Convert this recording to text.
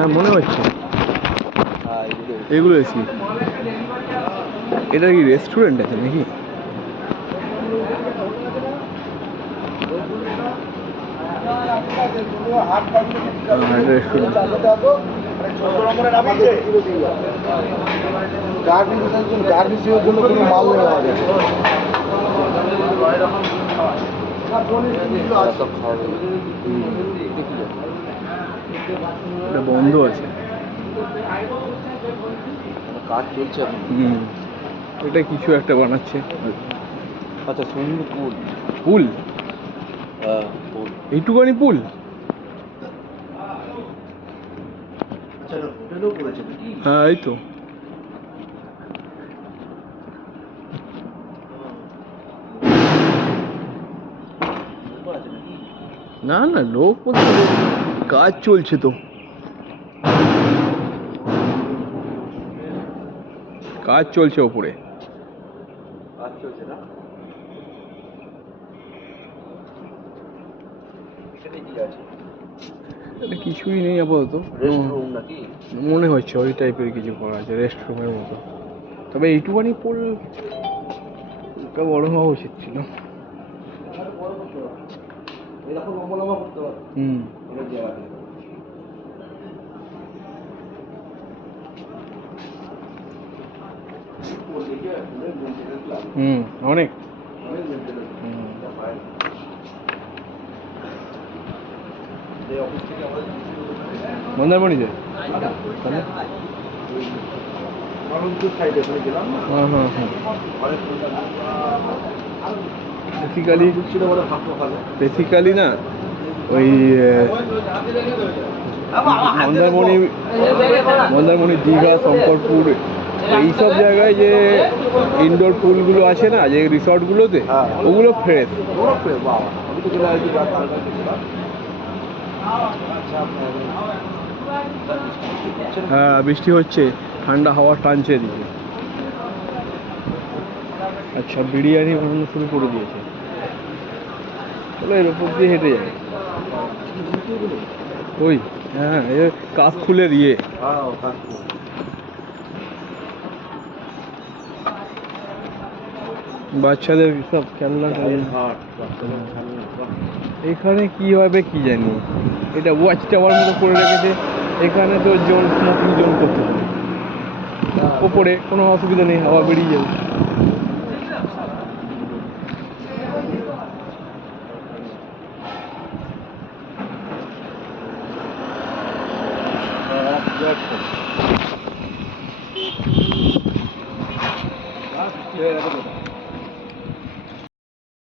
হ্যাঁ মনে হচ্ছে এগুলো এসি। এটা কি রেস্টুরেন্ট আছে নাকি? রেস্টুরেন্ট। গার্মেন্টসের জন্য কোনো মাল নেওয়া যায় এটা বন্ধ আছে, কাজ চলছে। এটা কিছু একটা বানাচ্ছে। আচ্ছা সুইমিং পুল। পুল? হ্যাঁ পুল। এইটুকানি পুল? হ্যাঁ এই তো। না না লোক বলতে কাজ চলছে তো, কাজ চলছে ওপরে। কাজ চলছে না? এখানে কি আছে? এটা কিছুই নেই আপাতত। রেস্টরুম নাকি মনে হচ্ছে ওই টাইপের কিছু করা আছে, রেস্টরুমের মতো। তবে এইটুখানি পুল এটা বড় হওয়া উচিত ছিল। এরকম লম্বা লম্বা করতে পারবে অনেক জায়গাতে। অনেক। মন্দারমণিতে? হ্যাঁ বেসিক্যালি না ওই মন্দারমণি, দীঘা, শঙ্করপুর এইসব জায়গায় যে ইনডোর পুলগুলো আছে না, যে রিসর্টগুলোতে, ওগুলো ফ্রেশ। হ্যাঁ বৃষ্টি হচ্ছে, ঠান্ডা হাওয়া টানছে এদিকে। আচ্ছা বিরিয়ানি বানানো শুরু করে দিয়েছে। চলো এর উপর দিয়ে হেঁটে যায়। ওই হ্যাঁ কাশফুলের ইয়ে। বাচ্চাদের সব খেলনা। এখানে কি হবে কি জানি, এটা ওয়াচ টাওয়ার মতো করে রেখেছে। এখানে তো জোন, স্মোকিং জোন করতে হবে। ওপরে কোনো অসুবিধা নেই, হাওয়া বেরিয়ে যাবে। Yeah.